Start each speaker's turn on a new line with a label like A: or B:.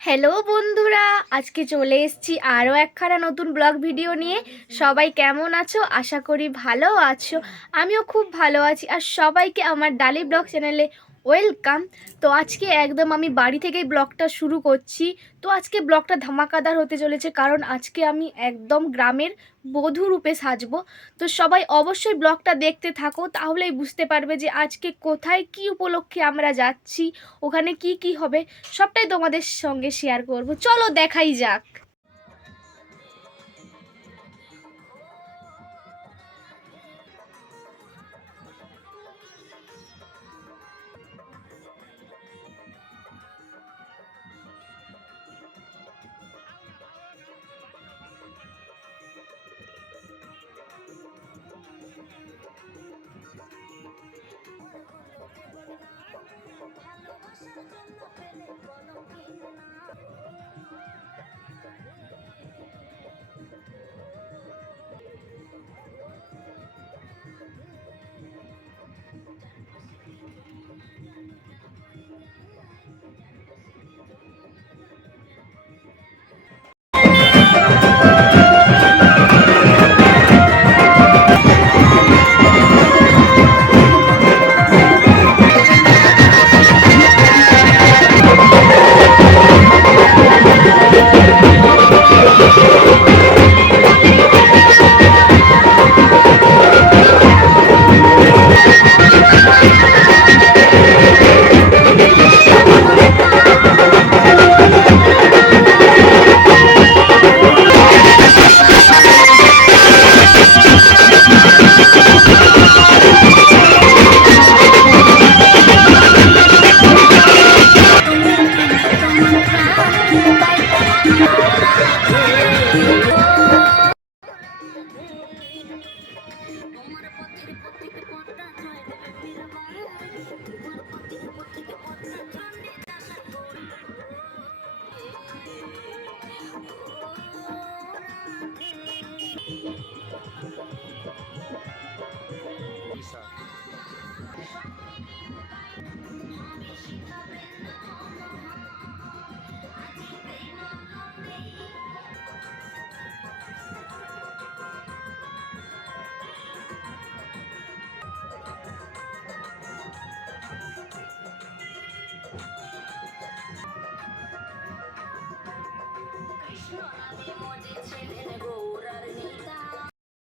A: Hello বন্ধুরা। আজকে চলে এসছি আরও একখানা নতুন ব্লগ ভিডিও নিয়ে। সবাই কেমন আছো? আশা করি ভালো আছো। আমিও খুব ভালো আছি। আর সবাইকে আমার ডালি ব্লগ চ্যানেলে ওয়েলকাম। তো আজকে একদম আমি বাড়ি থেকেই ব্লগটা শুরু করছি। তো আজকে ব্লগটা ধামাকাদার হতে চলেছে কারণ আজকে আমি একদম গ্রামের বধূ রূপে সাজবো। তো সবাই অবশ্যই ব্লগটা দেখতে থাকো, তাহলেই বুঝতে পারবে যে আজকে কোথায় কি উপলক্ষে আমরা যাচ্ছি, ওখানে কি কি হবে, সবটাই তোমাদের সঙ্গে শেয়ার করব। চলো দেখাই যাক। আমি মজি ছিলেন গৌরার নিতা